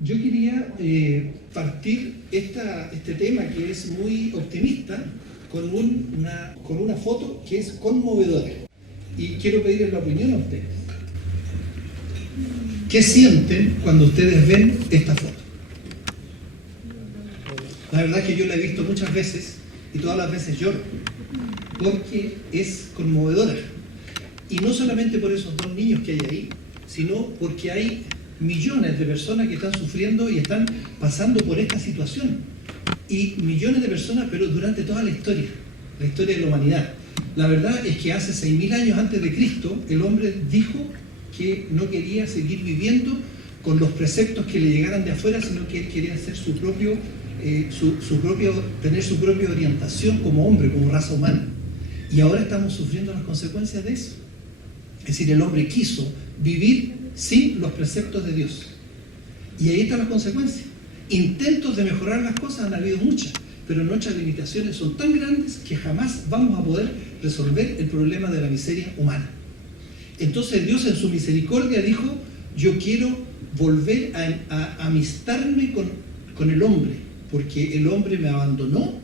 Yo quería partir este tema que es muy optimista con una foto que es conmovedora. Y quiero pedirles la opinión a ustedes. ¿Qué sienten cuando ustedes ven esta foto? La verdad es que yo la he visto muchas veces y todas las veces lloro, porque es conmovedora. Y no solamente por esos dos niños que hay ahí, sino porque hay millones de personas que están sufriendo y están pasando por esta situación. Y millones de personas, pero durante toda la historia de la humanidad. La verdad es que hace 6.000 años antes de Cristo, el hombre dijo que no quería seguir viviendo con los preceptos que le llegaran de afuera, sino que él quería hacer tener su propia orientación como hombre, como raza humana. Y ahora estamos sufriendo las consecuencias de eso. Es decir, el hombre quiso vivir sin los preceptos de Dios. Y ahí están las consecuencias. Intentos de mejorar las cosas han habido muchas, pero nuestras limitaciones son tan grandes que jamás vamos a poder resolver el problema de la miseria humana. Entonces Dios en su misericordia dijo: yo quiero volver a amistarme con el hombre, porque el hombre me abandonó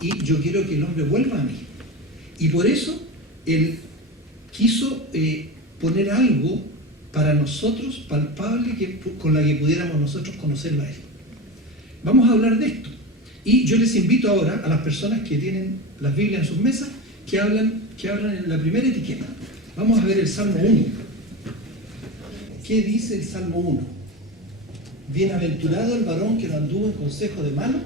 y yo quiero que el hombre vuelva a mí. Y por eso Él quiso poner algo para nosotros palpable con la que pudiéramos nosotros conocerlo a Él. Vamos a hablar de esto. Y yo les invito ahora a las personas que tienen las Biblias en sus mesas que hablan en la primera etiqueta. Vamos a ver el Salmo 1. ¿Qué dice el Salmo 1? Bienaventurado el varón que no anduvo en consejo de malos,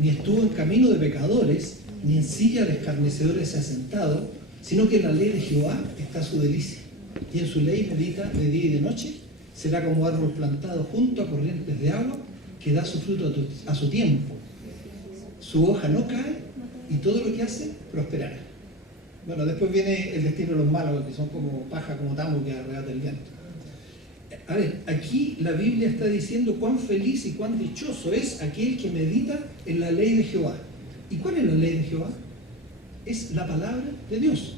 ni estuvo en camino de pecadores, ni en silla de escarnecedores se ha sentado, sino que en la ley de Jehová está su delicia, y en su ley medita de día y de noche. Será como árbol plantado junto a corrientes de agua, que da su fruto a su tiempo. Su hoja no cae, y todo lo que hace prosperará. Bueno, después viene el destino de los malos, que son como paja, como tamo que arrebata el viento. A ver, aquí la Biblia está diciendo cuán feliz y cuán dichoso es aquel que medita en la ley de Jehová. ¿Y cuál es la ley de Jehová? Es la palabra de Dios.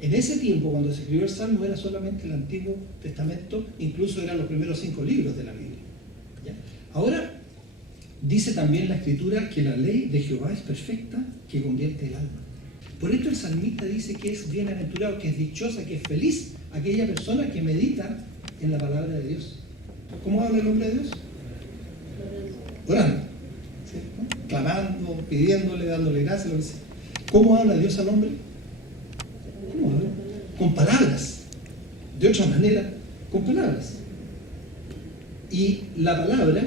En ese tiempo, cuando se escribió el Salmo, era solamente el Antiguo Testamento, incluso eran los primeros 5 libros de la Biblia. ¿Ya? Ahora, dice también la Escritura que la ley de Jehová es perfecta, que convierte el alma. Por esto el salmista dice que es bienaventurado, que es dichosa, que es feliz aquella persona que medita en la palabra de Dios. ¿Cómo habla el hombre de Dios? Orando, ¿sí? Clamando, pidiéndole, dándole gracias, lo que sea. ¿Cómo habla Dios al hombre? ¿Cómo habla? Con palabras. De otra manera, con palabras. Y la palabra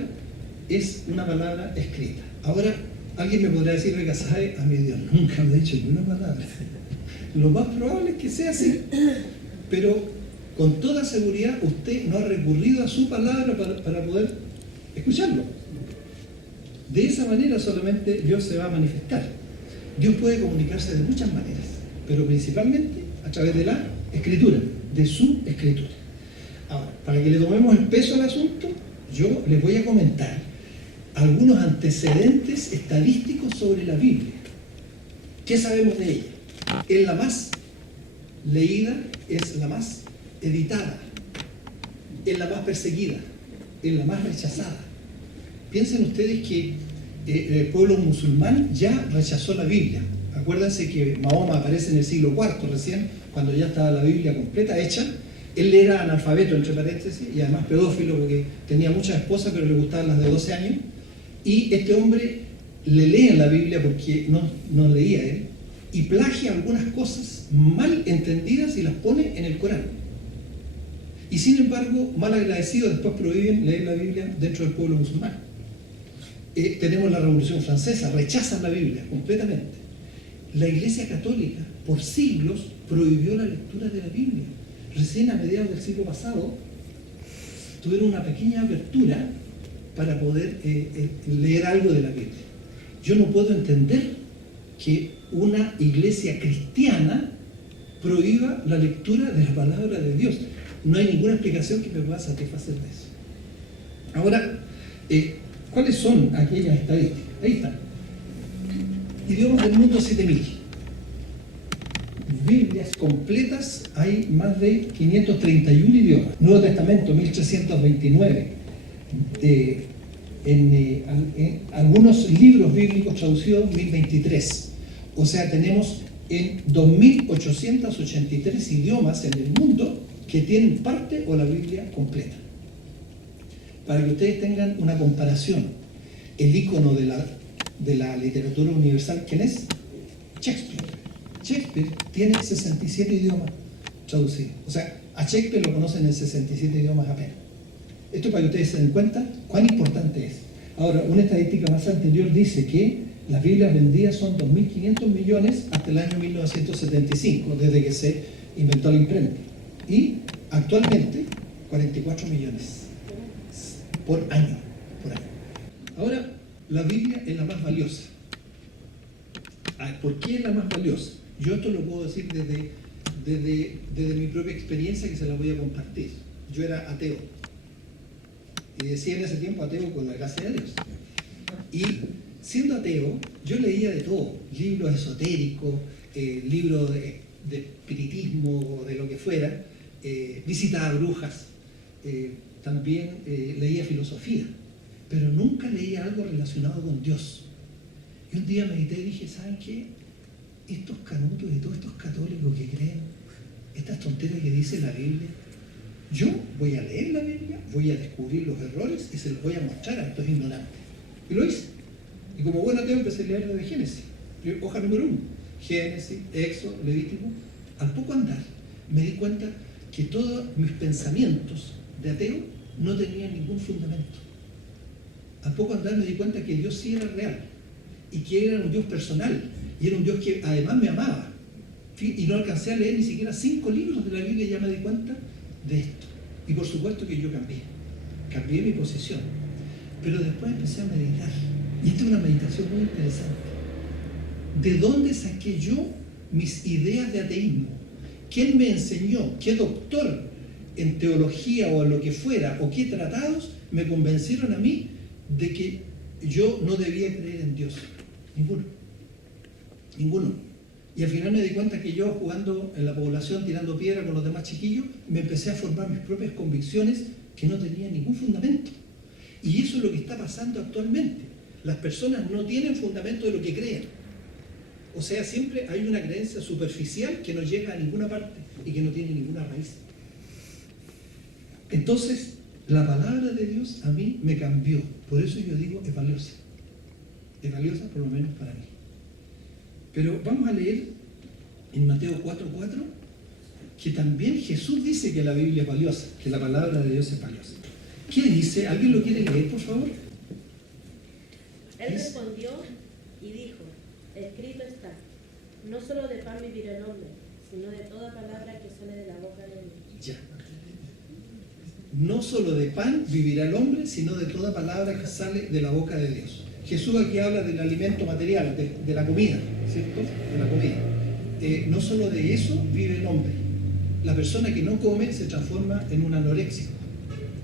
es una palabra escrita. Ahora, alguien me podrá decir: oiga, ¿sabe? A mi Dios nunca me ha dicho ni una palabra. Lo más probable es que sea así. Pero con toda seguridad usted no ha recurrido a su palabra para poder escucharlo. De esa manera solamente Dios se va a manifestar. Dios puede comunicarse de muchas maneras, pero principalmente a través de la Escritura, de su Escritura. Ahora, para que le tomemos el peso al asunto, yo les voy a comentar algunos antecedentes estadísticos sobre la Biblia. ¿Qué sabemos de ella? Es la más leída, es la más editada, es la más perseguida, es la más rechazada. Piensen ustedes que el pueblo musulmán ya rechazó la Biblia. Acuérdense que Mahoma aparece en el siglo IV recién, cuando ya estaba la Biblia completa hecha. Él era analfabeto, entre paréntesis, y además pedófilo, porque tenía muchas esposas, pero le gustaban las de 12 años. Y este hombre le lee en la Biblia, porque no leía él, y plagia algunas cosas mal entendidas y las pone en el Corán. Y sin embargo, mal agradecidos, después prohíben leer la Biblia dentro del pueblo musulmán. Tenemos la Revolución Francesa, rechazan la Biblia completamente. La Iglesia Católica, por siglos, prohibió la lectura de la Biblia. Recién a mediados del siglo pasado, tuvieron una pequeña apertura para poder leer algo de la Biblia. Yo no puedo entender que una iglesia cristiana prohíba la lectura de la palabra de Dios. No hay ninguna explicación que me pueda satisfacer de eso. Ahora, ¿cuáles son aquellas estadísticas? Ahí están. Idiomas del mundo 7.000. Biblias completas hay más de 531 idiomas. Nuevo Testamento 1329. en algunos libros bíblicos traducidos 1023. O sea, tenemos en 2883 idiomas en el mundo que tienen parte o la Biblia completa. Para que ustedes tengan una comparación, el ícono de la literatura universal, ¿quién es? Shakespeare. Shakespeare tiene 67 idiomas traducidos. O sea, a Shakespeare lo conocen en 67 idiomas apenas. Esto para que ustedes se den cuenta cuán importante es. Ahora, una estadística más anterior dice que las Biblias vendidas son 2.500 millones hasta el año 1975, desde que se inventó la imprenta. Y actualmente, 44 millones por año. Ahora, la Biblia es la más valiosa. ¿Por qué es la más valiosa? Yo esto lo puedo decir desde mi propia experiencia, que se la voy a compartir. Yo era ateo. Y decía en ese tiempo ateo con la gracia de Dios. Y siendo ateo, yo leía de todo, libros esotéricos, libros de espiritismo o de lo que fuera, visitaba brujas, también leía filosofía, pero nunca leía algo relacionado con Dios. Y un día medité y dije, ¿saben qué? Estos canutos y todos estos católicos que creen estas tonteras que dice la Biblia, yo voy a leer la Biblia, voy a descubrir los errores y se los voy a mostrar a estos ignorantes. Y lo hice. Y como buen ateo empecé a leer desde Génesis. Hoja número 1. Génesis, Éxodo, Levítico. Al poco andar me di cuenta que todos mis pensamientos de ateo no tenían ningún fundamento. Al poco andar me di cuenta que Dios sí era real y que era un Dios personal y era un Dios que además me amaba. Y no alcancé a leer ni siquiera 5 libros de la Biblia y ya me di cuenta de esto. Y por supuesto que yo cambié mi posición. Pero después empecé a meditar. Y esta es una meditación muy interesante. ¿De dónde saqué yo mis ideas de ateísmo? ¿Quién me enseñó? ¿Qué doctor en teología o en lo que fuera? ¿O qué tratados me convencieron a mí de que yo no debía creer en Dios? Ninguno. Y al final me di cuenta que yo, jugando en la población, tirando piedra con los demás chiquillos, me empecé a formar mis propias convicciones que no tenían ningún fundamento. Y eso es lo que está pasando actualmente. Las personas no tienen fundamento de lo que creen. O sea, siempre hay una creencia superficial que no llega a ninguna parte y que no tiene ninguna raíz. Entonces, la palabra de Dios a mí me cambió. Por eso yo digo, es valiosa. Es valiosa por lo menos para mí. Pero vamos a leer en Mateo 4:4 que también Jesús dice que la Biblia es valiosa, que la palabra de Dios es valiosa. ¿Qué dice? ¿Alguien lo quiere leer, por favor? Él respondió y dijo, escrito está, no solo de pan vivirá el hombre, sino de toda palabra que sale de la boca de Dios. Ya. No solo de pan vivirá el hombre, sino de toda palabra que sale de la boca de Dios. Jesús aquí habla del alimento material, de la comida, ¿cierto? De la comida. No solo de eso vive el hombre. La persona que no come se transforma en un anoréxico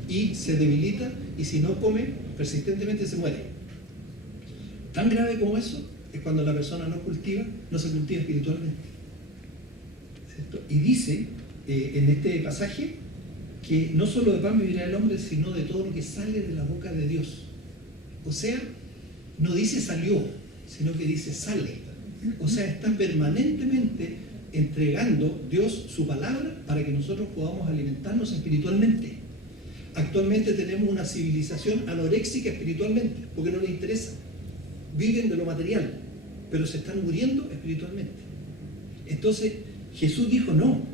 y se debilita, y si no come, persistentemente se muere. Tan grave como eso es cuando la persona no se cultiva espiritualmente, ¿cierto? Y dice en este pasaje que no solo de pan vivirá el hombre, sino de todo lo que sale de la boca de Dios. O sea, no dice salió, sino que dice sale. O sea, está permanentemente entregando Dios su palabra para que nosotros podamos alimentarnos espiritualmente. Actualmente tenemos una civilización anoréxica espiritualmente, porque no les interesa. Viven de lo material, pero se están muriendo espiritualmente. Entonces, Jesús dijo, no,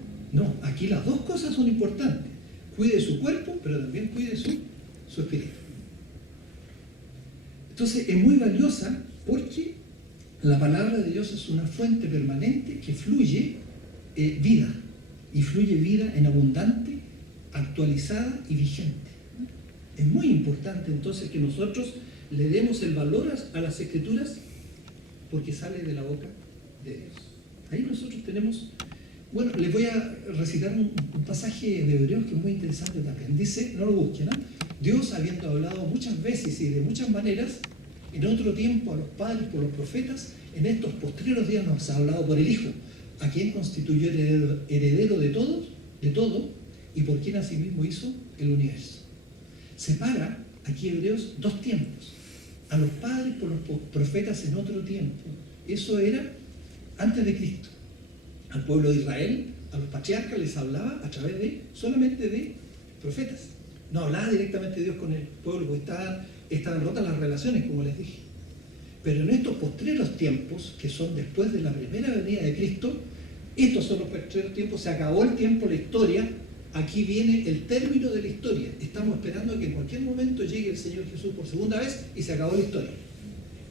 aquí las dos cosas son importantes. Cuide su cuerpo, pero también cuide su espíritu. Entonces, es muy valiosa porque la palabra de Dios es una fuente permanente que fluye vida, y fluye vida en abundante, actualizada y vigente. Es muy importante entonces que nosotros le demos el valor a las Escrituras porque sale de la boca de Dios. Ahí nosotros tenemos, bueno, les voy a recitar un pasaje de Hebreos que es muy interesante también. Dice, no lo busquen, ¿no? Dios, habiendo hablado muchas veces y de muchas maneras, en otro tiempo a los padres por los profetas, en estos postreros días nos ha hablado por el Hijo, a quien constituyó heredero de todo, y por quien asimismo hizo el universo. Separa aquí Hebreos, dos tiempos. A los padres por los profetas en otro tiempo. Eso era antes de Cristo. Al pueblo de Israel, a los patriarcas les hablaba a través solamente de profetas. No hablaba directamente Dios con el pueblo, porque estaban rotas las relaciones, como les dije. Pero en estos postreros tiempos, que son después de la primera venida de Cristo, estos son los postreros tiempos, se acabó el tiempo, la historia, aquí viene el término de la historia. Estamos esperando que en cualquier momento llegue el Señor Jesús por segunda vez y se acabó la historia.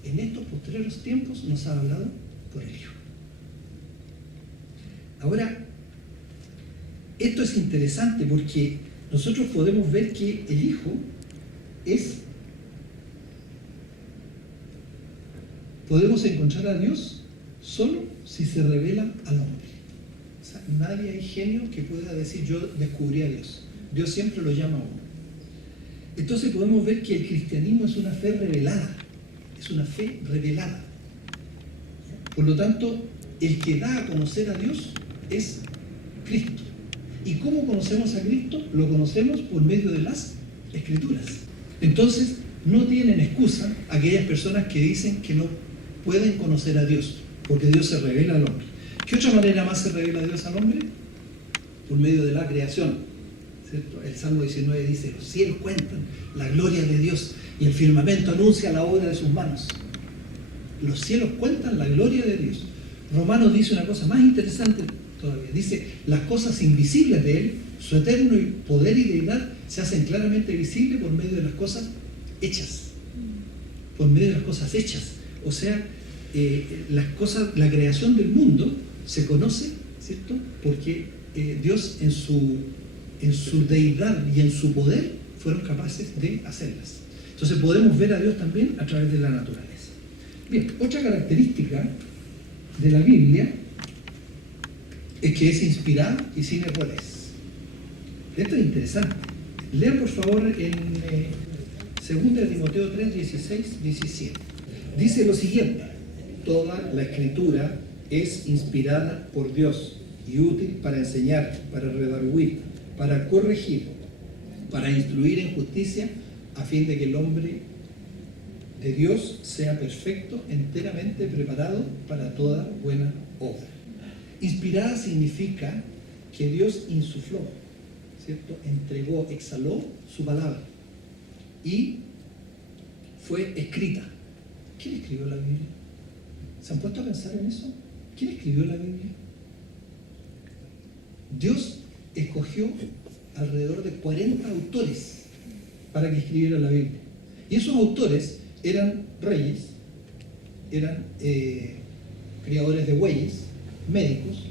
En estos postreros tiempos nos ha hablado por el Hijo. Ahora, esto es interesante porque nosotros podemos ver que el Hijo podemos encontrar a Dios solo si se revela al hombre. O sea, nadie hay genio que pueda decir yo descubrí a Dios. Dios siempre lo llama a uno. Entonces podemos ver que el cristianismo es una fe revelada. Es una fe revelada. Por lo tanto, el que da a conocer a Dios es Cristo. ¿Y cómo conocemos a Cristo? Lo conocemos por medio de las Escrituras. Entonces, no tienen excusa aquellas personas que dicen que no pueden conocer a Dios, porque Dios se revela al hombre. ¿Qué otra manera más se revela Dios al hombre? Por medio de la creación, ¿cierto? El Salmo 19 dice, los cielos cuentan la gloria de Dios y el firmamento anuncia la obra de sus manos. Los cielos cuentan la gloria de Dios. Romanos dice una cosa más interesante todavía. Dice, las cosas invisibles de Él, su eterno poder y deidad, se hacen claramente visibles por medio de las cosas hechas. Por medio de las cosas hechas. O sea, la creación del mundo se conoce, ¿cierto? Porque Dios en su deidad y en su poder fueron capaces de hacerlas. Entonces podemos ver a Dios también a través de la naturaleza. Bien, otra característica de la Biblia es que es inspirada y sin errores. Esto es interesante. Lean por favor en 2 Timoteo 3, 16, 17. Dice lo siguiente: toda la escritura es inspirada por Dios y útil para enseñar, para redarguir, para corregir, para instruir en justicia, a fin de que el hombre de Dios sea perfecto, enteramente preparado para toda buena obra. Inspirada significa que Dios insufló, ¿cierto? Entregó, exhaló su palabra y fue escrita. ¿Quién escribió la Biblia? ¿Se han puesto a pensar en eso? ¿Quién escribió la Biblia? Dios escogió alrededor de 40 autores para que escribieran la Biblia. Y esos autores eran reyes, eran criadores de bueyes, médicos,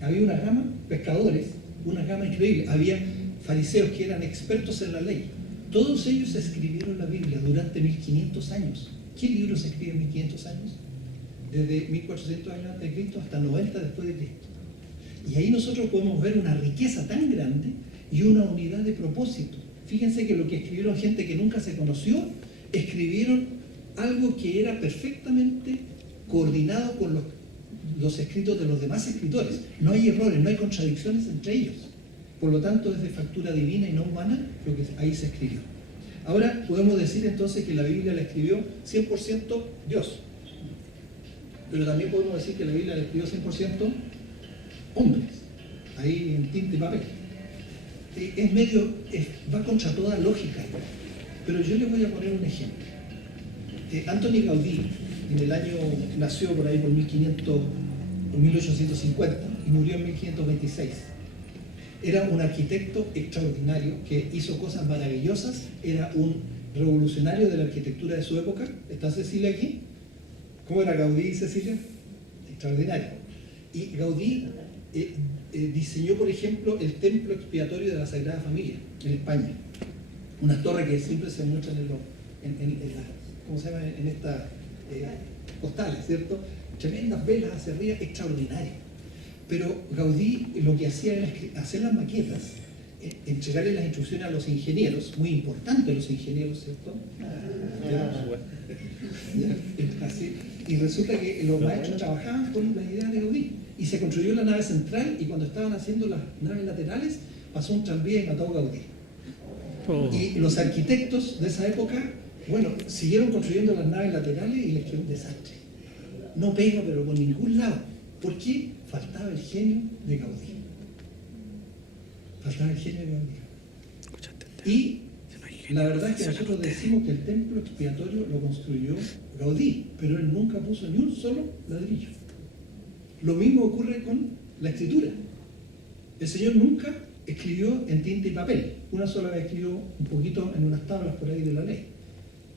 había una gama, pescadores, una gama increíble, había fariseos que eran expertos en la ley. Todos ellos escribieron la Biblia durante 1500 años. ¿Qué libros se escriben en 1500 años? Desde 1400 años antes de Cristo hasta 90 después de Cristo. Y ahí nosotros podemos ver una riqueza tan grande y una unidad de propósito. Fíjense que lo que escribieron gente que nunca se conoció, escribieron algo que era perfectamente coordinado con los escritos de los demás escritores. No hay errores, no hay contradicciones entre ellos. Por lo tanto, es de factura divina y no humana lo que ahí se escribió. Ahora podemos decir entonces que la Biblia la escribió 100% Dios. Pero también podemos decir que la Biblia la escribió 100% hombres, ahí en tinta y papel. Va contra toda lógica. Pero yo les voy a poner un ejemplo. Antoni Gaudí, nació por ahí por 1850 y murió en 1526. Era un arquitecto extraordinario que hizo cosas maravillosas, era un revolucionario de la arquitectura de su época. ¿Está Cecilia aquí? ¿Cómo era Gaudí, Cecilia? Extraordinario. Y Gaudí diseñó, por ejemplo, el templo expiatorio de la Sagrada Familia en España. Una torre que siempre se muestran en estas postales, ¿cierto? Tremendas velas hacia arriba, extraordinario. Pero Gaudí lo que hacía era hacer las maquetas, entregarle las instrucciones a los ingenieros, muy importante los ingenieros, ¿cierto? Así. Y resulta que los maestros trabajaban con las ideas de Gaudí y se construyó la nave central, y cuando estaban haciendo las naves laterales pasó un tranvía y mató a Gaudí. Y los arquitectos de esa época, bueno, siguieron construyendo las naves laterales y les quedó un desastre. No pega, pero por ningún lado. ¿Por qué? Faltaba el genio de Gaudí. Faltaba el genio de Gaudí. Y la verdad es que nosotros decimos que el templo expiatorio lo construyó Gaudí, pero él nunca puso ni un solo ladrillo. Lo mismo ocurre con la escritura. El Señor nunca escribió en tinta y papel. Una sola vez escribió un poquito en unas tablas por ahí de la ley.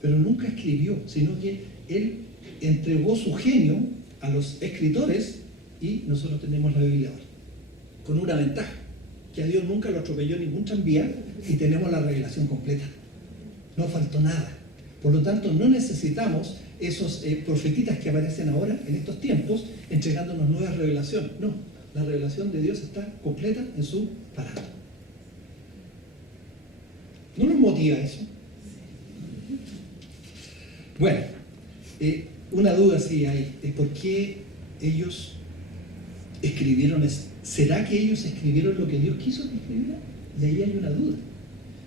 Pero nunca escribió, sino que Él entregó su genio a los escritores y nosotros tenemos la Biblia ahora. Con una ventaja, que a Dios nunca lo atropelló ningún tranvía y tenemos la revelación completa. No faltó nada. Por lo tanto, no necesitamos esos profetitas que aparecen ahora en estos tiempos entregándonos nuevas revelaciones. No, la revelación de Dios está completa en su palabra. ¿No nos motiva eso? Bueno, una duda sí hay, ¿por qué ellos escribieron eso? ¿Será que ellos escribieron lo que Dios quiso que escribieran? Y ahí hay una duda.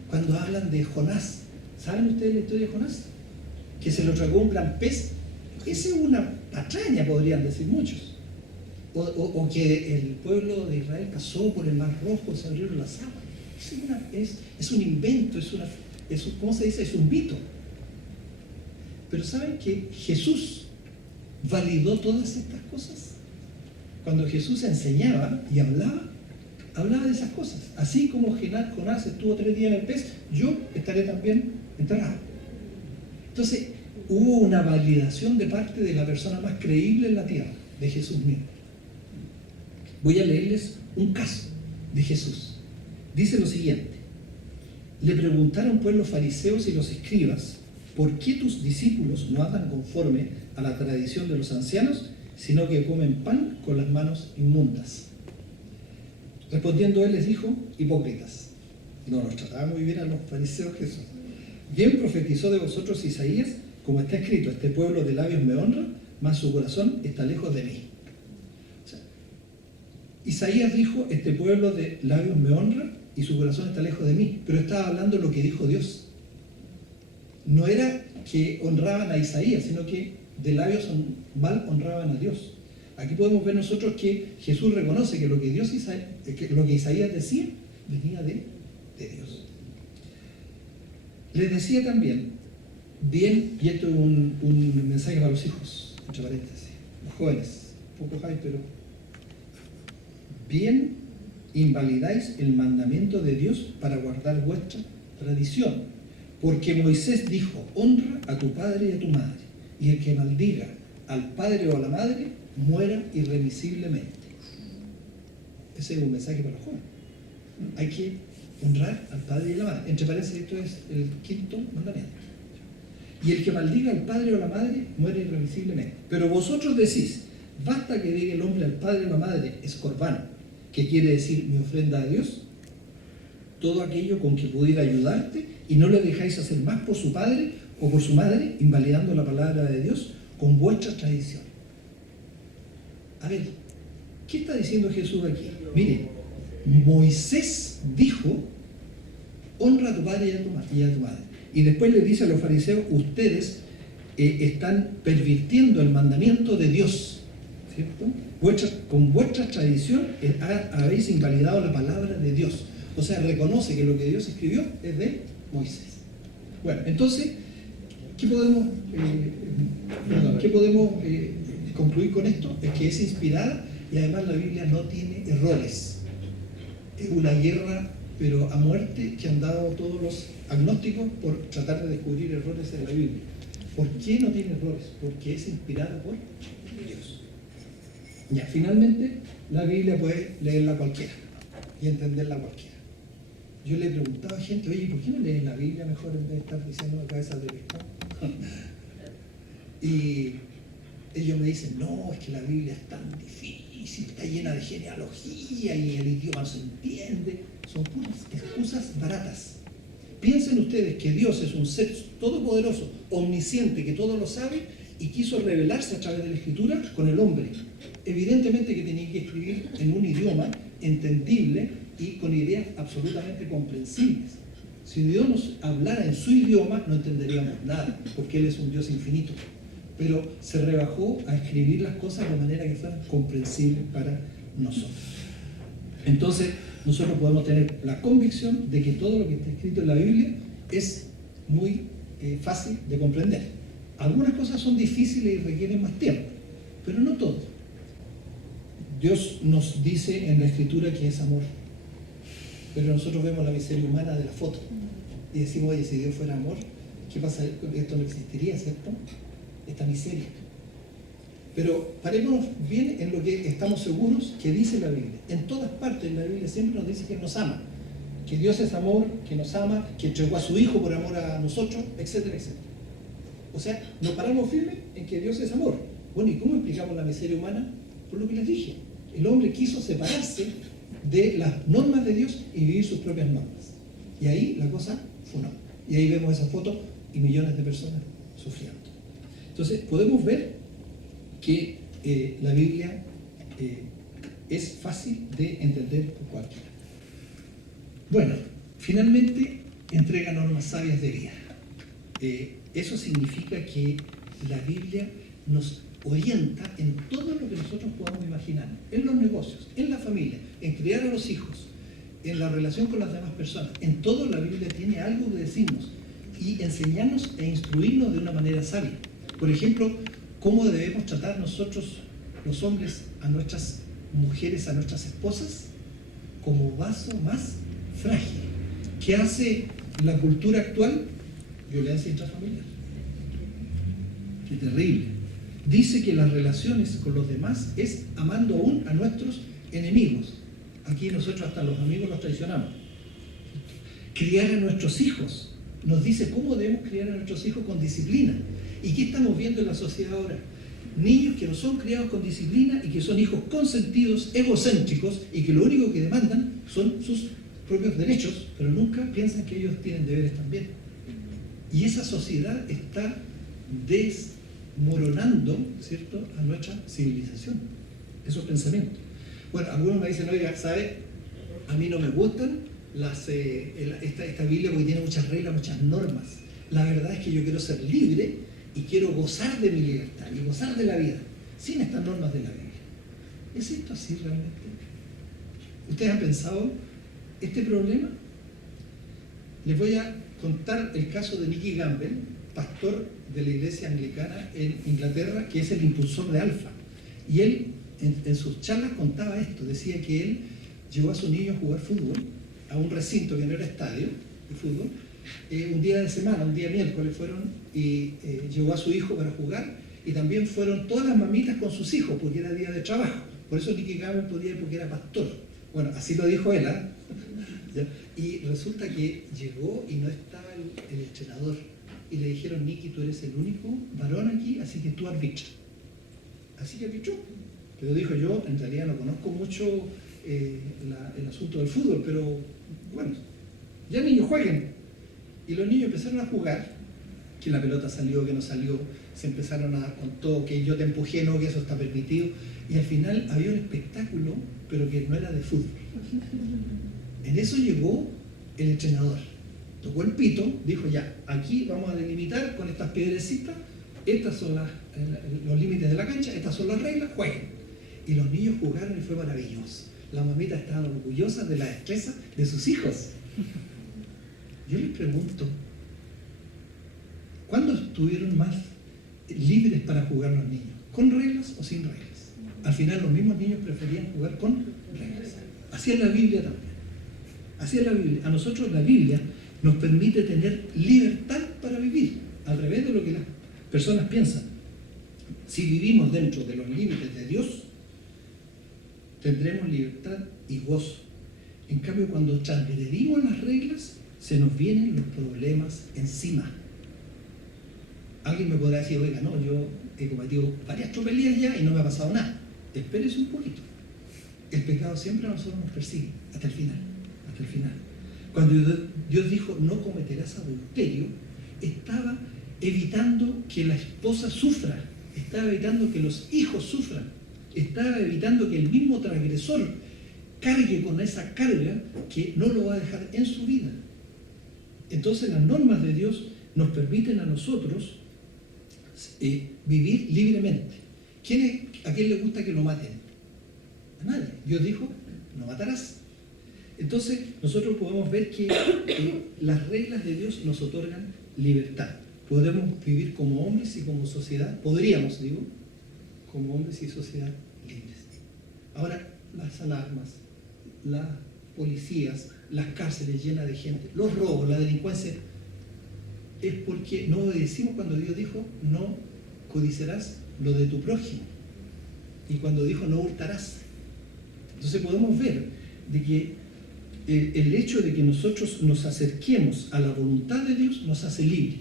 Cuando hablan de Jonás, ¿saben ustedes la historia de Jonás? Que se lo tragó un gran pez. Esa es una patraña, podrían decir muchos. O que el pueblo de Israel pasó por el Mar Rojo, se abrieron las aguas. Es un invento, ¿cómo se dice? Es un mito. Pero ¿saben que Jesús validó todas estas cosas? Cuando Jesús enseñaba y hablaba de esas cosas. Así como Jonás estuvo 3 días en el pez, yo estaré también enterrado. Entonces, hubo una validación de parte de la persona más creíble en la tierra, de Jesús mismo. Voy a leerles un caso de Jesús. Dice lo siguiente: le preguntaron pues los fariseos y los escribas, ¿por qué tus discípulos no andan conforme a la tradición de los ancianos, sino que comen pan con las manos inmundas? Respondiendo él les dijo: hipócritas. No los trataba muy bien a los fariseos Jesús. Bien profetizó de vosotros Isaías, como está escrito: este pueblo de labios me honra, mas su corazón está lejos de mí. O sea, Isaías dijo: este pueblo de labios me honra y su corazón está lejos de mí, pero estaba hablando lo que dijo Dios. No era que honraban a Isaías, sino que de labios mal honraban a Dios. Aquí podemos ver nosotros que Jesús reconoce que lo que Isaías decía venía de Dios. Les decía también, bien, y esto es un mensaje para los hijos, entre paréntesis, los jóvenes, pocos hay, pero bien invalidáis el mandamiento de Dios para guardar vuestra tradición. Porque Moisés dijo: honra a tu padre y a tu madre, y el que maldiga al padre o a la madre muera irremisiblemente. Ese es un mensaje para los jóvenes. Hay que honrar al padre y a la madre. Entre paréntesis, esto es el 5º mandamiento. Y el que maldiga al padre o a la madre muere irremisiblemente. Pero vosotros decís: basta que diga el hombre al padre o a la madre, es corbán, que quiere decir mi ofrenda a Dios, todo aquello con que pudiera ayudarte, y no le dejáis hacer más por su padre o por su madre, invalidando la palabra de Dios con vuestra tradición. A ver, ¿qué está diciendo Jesús aquí? Mire, Moisés dijo: honra a tu padre y a tu madre. Y después le dice a los fariseos: ustedes están pervirtiendo el mandamiento de Dios, ¿cierto? Con vuestra tradición habéis invalidado la palabra de Dios. O sea, reconoce que lo que Dios escribió es de Moisés. Bueno, entonces, ¿qué podemos concluir con esto? Es que es inspirada y además la Biblia no tiene errores. Es una guerra, pero a muerte, que han dado todos los agnósticos por tratar de descubrir errores en la Biblia. ¿Por qué no tiene errores? Porque es inspirada por Dios. Ya, finalmente, la Biblia puede leerla cualquiera y entenderla cualquiera. Yo le preguntaba a gente: oye, ¿por qué no leen la Biblia mejor en vez de estar diciendo cabezas de pescado? Y ellos me dicen: no, es que la Biblia es tan difícil, está llena de genealogía y el idioma no se entiende. Son puras excusas baratas. Piensen ustedes que Dios es un ser todopoderoso, omnisciente, que todo lo sabe, y quiso revelarse a través de la Escritura con el hombre. Evidentemente que tenía que escribir en un idioma entendible y con ideas absolutamente comprensibles. Si Dios nos hablara en su idioma, no entenderíamos nada, porque Él es un Dios infinito. Pero se rebajó a escribir las cosas de manera que fueran comprensibles para nosotros. Entonces, nosotros podemos tener la convicción de que todo lo que está escrito en la Biblia es muy fácil de comprender. Algunas cosas son difíciles y requieren más tiempo, pero no todo. Dios nos dice en la Escritura que es amor, pero nosotros vemos la miseria humana de la foto y decimos, oye, si Dios fuera amor, ¿qué pasa? Esto no existiría, ¿cierto? Esta miseria. Pero parémonos bien en lo que estamos seguros que dice la Biblia. En todas partes de la Biblia siempre nos dice que nos ama, que Dios es amor, que nos ama, que entregó a su Hijo por amor a nosotros, etcétera, etcétera. O sea, nos paramos firmes en que Dios es amor. Bueno, ¿y cómo explicamos la miseria humana? Por lo que les dije. El hombre quiso separarse de las normas de Dios y vivir sus propias normas. Y ahí la cosa funó. Y ahí vemos esa foto y millones de personas sufriendo. Entonces, podemos ver que la Biblia es fácil de entender por cualquiera. Bueno, finalmente entrega normas sabias de vida. Eso significa que la Biblia nos orienta en todo lo que nosotros podamos imaginar, en los negocios, en la familia, en criar a los hijos, en la relación con las demás personas. En todo la Biblia tiene algo que decirnos y enseñarnos e instruirnos de una manera sabia. Por ejemplo, cómo debemos tratar nosotros, los hombres, a nuestras mujeres, a nuestras esposas, como vaso más frágil. ¿Qué hace la cultura actual? Violencia intrafamiliar. Qué terrible. Dice que las relaciones con los demás es amando aún a nuestros enemigos. Aquí nosotros hasta los amigos los traicionamos. Criar a nuestros hijos. Nos dice cómo debemos criar a nuestros hijos con disciplina. ¿Y qué estamos viendo en la sociedad ahora? Niños que no son criados con disciplina y que son hijos consentidos, egocéntricos y que lo único que demandan son sus propios derechos, pero nunca piensan que ellos tienen deberes también. Y esa sociedad está desmoronando, ¿cierto?, a nuestra civilización, esos pensamientos. Bueno, algunos me dicen, oiga, ¿sabe? A mí no me gustan esta Biblia porque tiene muchas reglas, muchas normas. La verdad es que yo quiero ser libre y quiero gozar de mi libertad y gozar de la vida, sin estas normas de la Biblia. ¿Es esto así realmente? ¿Ustedes han pensado este problema? Les voy a contar el caso de Nicky Gamble, pastor de la iglesia anglicana en Inglaterra, que es el impulsor de Alfa. Y él, en sus charlas, contaba esto. Decía que él llevó a su niño a jugar fútbol a un recinto que no era estadio de fútbol. Un día de semana, un día miércoles fueron y llevó a su hijo para jugar, y también fueron todas las mamitas con sus hijos porque era día de trabajo. Por eso Nicky Gamble podía ir porque era pastor. Bueno, así lo dijo él, ¿eh? Y resulta que llegó y no estaba el entrenador. Y le dijeron, Nicky, tú eres el único varón aquí, así que tú arbitras. Así que arbitró. Pero dijo, yo en realidad no conozco mucho el asunto del fútbol, pero bueno, ya niños jueguen. Y los niños empezaron a jugar, que la pelota salió, que no salió, se empezaron a dar con todo, que yo te empujé, no, que eso está permitido. Y al final había un espectáculo, pero que no era de fútbol. En eso llegó el entrenador, tocó el pito, dijo ya, aquí vamos a delimitar con estas piedrecitas, estas son los límites de la cancha, estas son las reglas, jueguen. Y los niños jugaron y fue maravilloso. Las mamitas estaban orgullosas de la destreza de sus hijos. Yo les pregunto, ¿cuándo estuvieron más libres para jugar los niños? ¿Con reglas o sin reglas? Al final los mismos niños preferían jugar con reglas. Así es la Biblia también. Así es la Biblia. A nosotros la Biblia nos permite tener libertad para vivir, al revés de lo que las personas piensan. Si vivimos dentro de los límites de Dios, tendremos libertad y gozo. En cambio, cuando transgredimos las reglas, se nos vienen los problemas encima. Alguien me podrá decir, oiga, no, yo he cometido varias tropelías ya y no me ha pasado nada. Espérese un poquito. El pecado siempre a nosotros nos persigue, hasta el final. Hasta el final. Cuando Dios dijo, no cometerás adulterio, estaba evitando que la esposa sufra, estaba evitando que los hijos sufran, estaba evitando que el mismo transgresor cargue con esa carga que no lo va a dejar en su vida. Entonces las normas de Dios nos permiten a nosotros vivir libremente. ¿A quién le gusta que lo maten? A nadie. Dios dijo, no matarás. Entonces nosotros podemos ver que las reglas de Dios nos otorgan libertad. Podemos vivir como hombres y como sociedad, podríamos, como hombres y sociedad libres. Ahora, las alarmas, las policías, las cárceles llenas de gente, los robos, la delincuencia, es porque no obedecimos cuando Dios dijo, no codiciarás lo de tu prójimo. Y cuando dijo, no hurtarás. Entonces podemos ver de que el hecho de que nosotros nos acerquemos a la voluntad de Dios nos hace libres.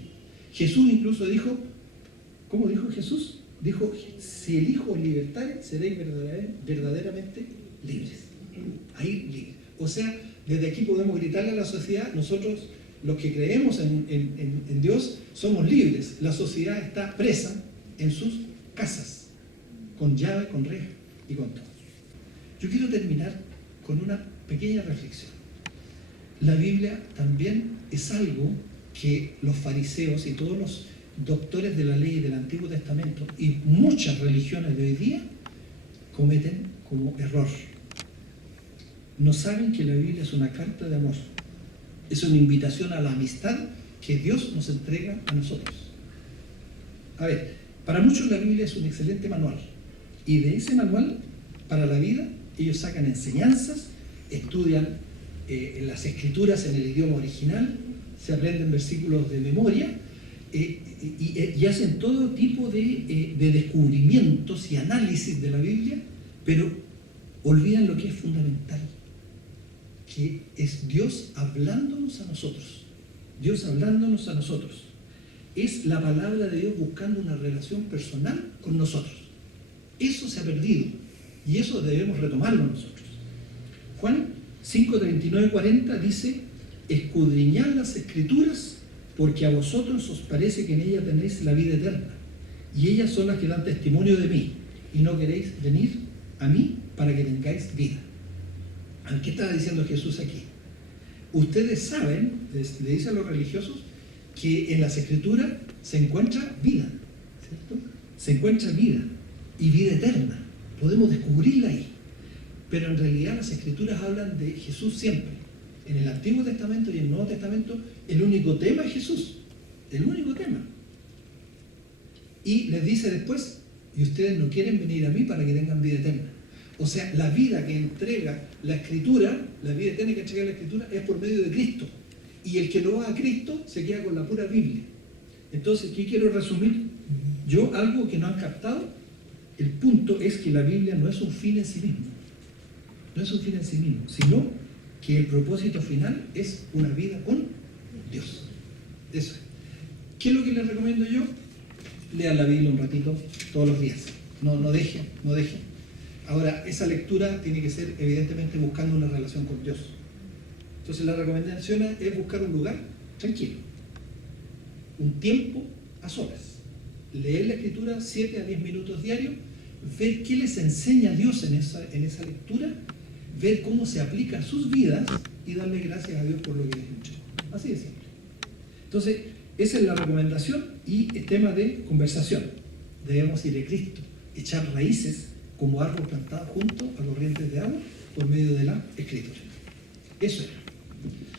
Jesús incluso dijo, ¿cómo dijo Jesús? Dijo, si elijo libertad, seréis verdaderamente libres. Ahí libres. O sea, desde aquí podemos gritarle a la sociedad, nosotros los que creemos en Dios somos libres. La sociedad está presa en sus casas, con llave, con reja y con todo. Yo quiero terminar con una pequeña reflexión. La Biblia también es algo que los fariseos y todos los doctores de la ley del Antiguo Testamento y muchas religiones de hoy día cometen como error. No saben que la Biblia es una carta de amor. Es una invitación a la amistad que Dios nos entrega a nosotros. A ver, para muchos la Biblia es un excelente manual. Y de ese manual, para la vida, ellos sacan enseñanzas, estudian las escrituras en el idioma original, se aprenden versículos de memoria y hacen todo tipo de descubrimientos y análisis de la Biblia, pero olvidan lo que es fundamental, que es Dios hablándonos a nosotros. Dios hablándonos a nosotros. Es la palabra de Dios buscando una relación personal con nosotros. Eso se ha perdido y eso debemos retomarlo nosotros. Juan 5:39-40 dice, escudriñad las escrituras porque a vosotros os parece que en ellas tenéis la vida eterna y ellas son las que dan testimonio de mí y no queréis venir a mí para que tengáis vida. ¿Qué estaba diciendo Jesús aquí? Ustedes saben, le dice a los religiosos, que en las escrituras se encuentra vida, ¿cierto? Se encuentra vida y vida eterna. Podemos descubrirla ahí. Pero en realidad las escrituras hablan de Jesús siempre. En el Antiguo Testamento y en el Nuevo Testamento, el único tema es Jesús. El único tema. Y les dice después, y ustedes no quieren venir a mí para que tengan vida eterna. O sea, la vida que entrega la Escritura, la vida eterna que entrega la Escritura es por medio de Cristo. Y el que no va a Cristo se queda con la pura Biblia. Entonces, ¿qué quiero resumir? Yo, algo que no han captado, el punto es que la Biblia no es un fin en sí mismo. No es un fin en sí mismo, sino que el propósito final es una vida con Dios. Eso es. ¿Qué es lo que les recomiendo yo? Lean la Biblia un ratito todos los días. No dejen. Ahora, esa lectura tiene que ser evidentemente buscando una relación con Dios. Entonces la recomendación es buscar un lugar tranquilo, un tiempo a solas, leer la Escritura 7 a 10 minutos diarios, ver qué les enseña Dios en esa lectura, ver cómo se aplica a sus vidas y darle gracias a Dios por lo que les escuchó. Así de simple. Entonces, esa es la recomendación y el tema de conversación. Debemos ir a Cristo, echar raíces como árbol plantado junto a corrientes de agua por medio de la Escritura. Eso es.